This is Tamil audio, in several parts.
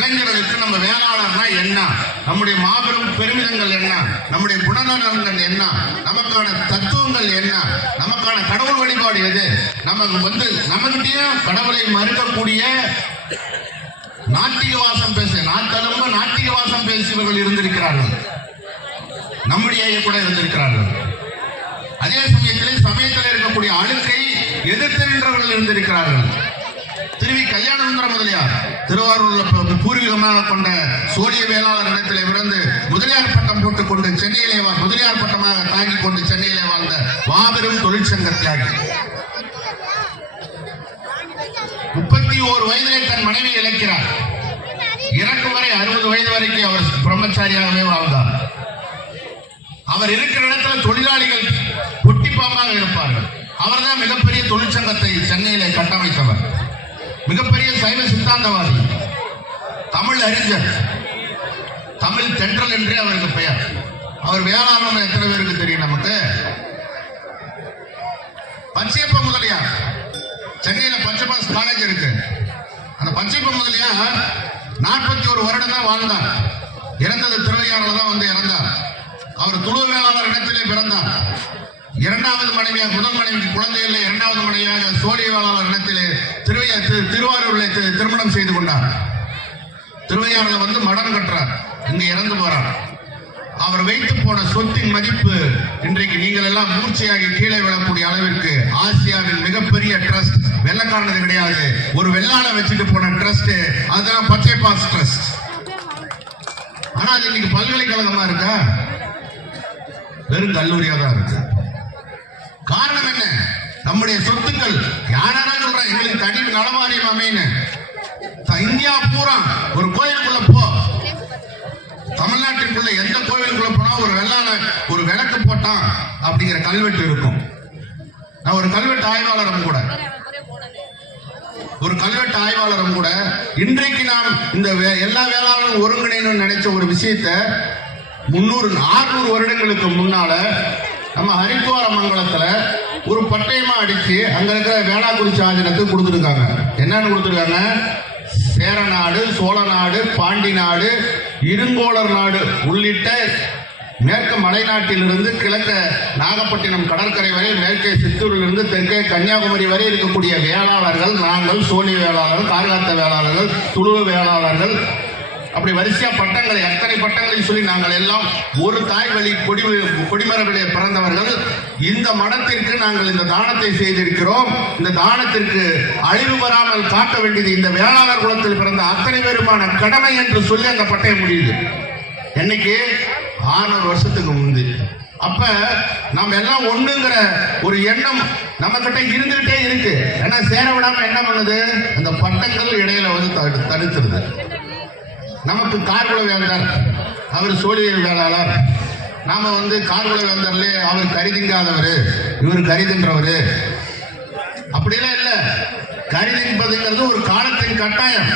இளைஞர்களுக்கு நம்ம வேளாளர்னா என்ன? நம்முடைய மாபெரும் பெருமிதங்கள் என்ன? நம்முடைய குணநலன்கள் என்ன? நமக்கான தத்துவங்கள் என்ன? நமக்கான கடவுள் வழிபாடு எது? நமக்கு வந்து நம்மகிட்டயும் கடவுளை மறுக்கக்கூடிய நாட்டிக வாசம் பேச. நாத்தலும்ப நாட்டிக வாசம் பேசியவர்கள் இருந்திருக்கிறார்கள். நம்முடைய கூட இருந்திருக்கிறார்கள். அதே சமயத்திலே சமயத்தில் இருக்கக்கூடிய அழுக்கை எதிர்த்து நின்றவர்கள் இருந்திருக்கிறார்கள். திருவி கல்யாணசுந்தர முதலியார் திருவாரூர்ல பூர்வீகமாக கொண்ட சோழிய வேளாளர் இடத்திலே பிறந்து முதலியார் பட்டம் போட்டுக்கொண்டு சென்னையிலே வா- முதலியார் பட்டமாக தாங்கிக் கொண்டு சென்னையிலே வாழ்ந்த மாபெரும் தொழிற்சங்க தியாகி. முப்பத்தி ஓரு வயதிலே தன் மனைவி இழக்கிறார். இறக்கும் வரை அறுபது வயது வரைக்கும் அவர் பிரம்மச்சாரியாகவே வாழ்ந்தார். அவர் இருக்கிற இடத்துல தொழிலாளிகள் பொட்டிப்பாம்பாக இருப்பார்கள். அவர்தான் மிகப்பெரிய தொழிற்சங்கத்தை சென்னையிலே கட்டமைத்தவர். மிகப்பெரிய சைவ சித்தாந்தவாதி தமிழ் அறிஞர் தமிழ் தென்றல் என்றே அவருக்கு பெயர். அவர் வேளாண் எத்தனை பேருக்கு தெரியும் நமக்கு? பச்சையப்ப முதலியார். சென்னையில பச்சைபாஸ் காலேஜ் இருக்கு. அந்த பச்சைப்ப முதலியார் நாற்பத்தி ஒரு வருடம் தான் வாழ்ந்தார். இறந்தது திருவையாறுல தான் வந்து இறந்தார். அவர் துளு வேளாளர் இடத்திலே பிறந்தார். இரண்டாவது மனைவியாக முதல் மனைவி குழந்தை இல்லை. இரண்டாவது மனைவியாக சோழியவாளர் இடத்திலே திருவையா திரு- திருமணம் செய்து கொண்டார். திருவையாறுல வந்து மடம் கட்டுறார். இங்கு இறந்து போறார். அவர் வைத்து போன சொத்தின் மதிப்பு இன்றைக்கு நீங்கள் எல்லாம் மூர்ச்சையாகி கீழே விழக்கூடிய அளவிற்கு ஆசியாவின் மிகப்பெரிய ட்ரஸ்ட். வெள்ளக்காரனது கிடையாது. ஒரு வெள்ளாட வச்சுட்டு போன ட்ரஸ்ட். அதுதான் பச்சை பாஸ் ட்ரஸ்ட். ஆனா அது இன்னைக்கு பல்கலைக்கழகமா இருக்கா? வெறும் கல்லூரியா தான் இருக்கு. காரணம் என்ன? நம்முடைய சொத்துக்கள் யாரா சொல்றேன் எங்களுக்கு தனி நலவாரியம் அமைன்னு. த- இந்தியா பூரா ஒரு கோயிலுக்குள்ள போ. தமிழ்நாட்டுக்குள்ள எந்த கோவிலுக்குள்ள போனா ஒரு வெள்ளால ஒரு விளக்கு போட்டான் அப்படிங்கிற கல்வெட்டு இருக்கும். நான் ஒரு கல்வெட்டு ஆய்வாளரும் கூட. ஒரு கல்வெட்டு ஆய்வாளரும் கூட இன்றைக்கு நாம் இந்த வே- எல்லா வேளாளரும் ஒருங்கிணைன்னு நினைச்ச ஒரு விஷயத்த முன்னூறு ஆறுநூறு வருடங்களுக்கு முன்னால நம்ம ஹரித்துவார மங்கலத்துல ஒரு பட்டயமா அடிச்சு அங்க இருக்கிற வேளாக்குறிச்சி ஆதீனத்துக்கு கொடுத்துருக்காங்க. என்னன்னு கொடுத்துருக்காங்க? சேரநாடு சோழ நாடு பாண்டி நாடு இருங்கோளர் நாடு உள்ளிட்ட மேற்கு மலைநாட்டிலிருந்து கிழக்க நாகப்பட்டினம் கடற்கரை வரை மேற்கே சித்தூரிலிருந்து தெற்கே கன்னியாகுமரி வரை இருக்கக்கூடிய வேளாளர்கள் நாங்கள் சோழி வேளாளர்கள் கார்காத்த வேளாளர்கள் துளுவ வேளாளர்கள் அப்படி வரிசையா பட்டங்களை அத்தனை பட்டங்களை சொல்லி நாங்கள் எல்லாம் ஒரு தாய் வழி கொடி கொடிமரபிலே பிறந்தவர்கள். இந்த மடத்திற்கு நாங்கள் இந்த தானத்தை செய்திருக்கிறோம். இந்த தானத்திற்கு அழிவு வராமல் காக்க வேண்டியது இந்த வேளாளர் குலத்தில் பிறந்த அத்தனை பேருமான கடமை என்று சொல்லி அந்த பட்டயம் முடியுது. என்னைக்கு? ஆறு வருஷத்துக்கு முந்தி. அப்ப நாம் எல்லாம் ஒண்ணுங்கிற ஒரு எண்ணம் நம்ம கிட்ட இருந்துகிட்டே இருக்கு. ஏன்னா சேர விடாம என்ன பண்ணுது? அந்த பட்டங்கள் இடையில வந்து தடு- தடுத்துருது. நமக்கு கார்குல வேந்தர். அவர் சோழியல் வேளாளர். நாம வந்து கார்குல வேந்தர்ல அவர் கரிதிங்காதவர். இவர் கரிதுன்றவர். அப்படிலாம் இல்லை. கரிதின்பதுங்கிறது ஒரு காலத்தின் கட்டாயம்.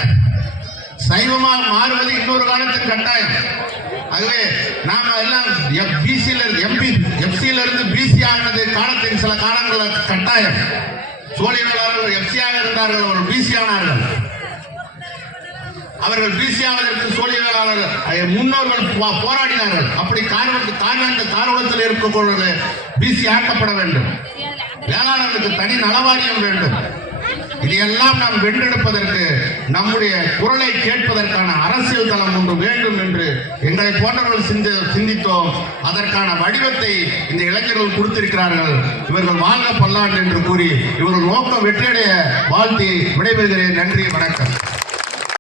சைவமாக மாறுவது இன்னொரு காலத்தின் கட்டாயம். அதுவே நாம எல்லாம் பிசியில எம்பி எஃப்சியில இருந்து பிசி ஆனது காலத்தின் சில காலங்கள கட்டாயம். சோழி எஃப்சியாக இருந்தார்கள் அவர்கள் பிசி ஆனார்கள். அவர்கள் பிசி சோழியலாளர் முன்னோர்கள் போராடினார்கள். அப்படி கார்வத்து கார்வந்த கார்வத்தில் இருக்கக்கூடாது பிசி ஆக்கப்பட வேண்டும். வேளாளர்களுக்கு தனி நலவாரியம் வேண்டும். இதையெல்லாம் நாம் வென்றெடுப்பதற்கு நம்முடைய குரலை கேட்பதற்கான அரசியல் தளம் ஒன்று வேண்டும் என்று எங்களை போன்றவர்கள் சிந்தி சிந்தித்தோம். அதற்கான வடிவத்தை இந்த இளைஞர்கள் கொடுத்திருக்கிறார்கள். இவர்கள் வாழ்க பல்லாண்டு என்று கூறி இவர்கள் நோக்கம் வெற்றியடைய வாழ்த்தி விடைபெறுகிறேன். நன்றி வணக்கம்.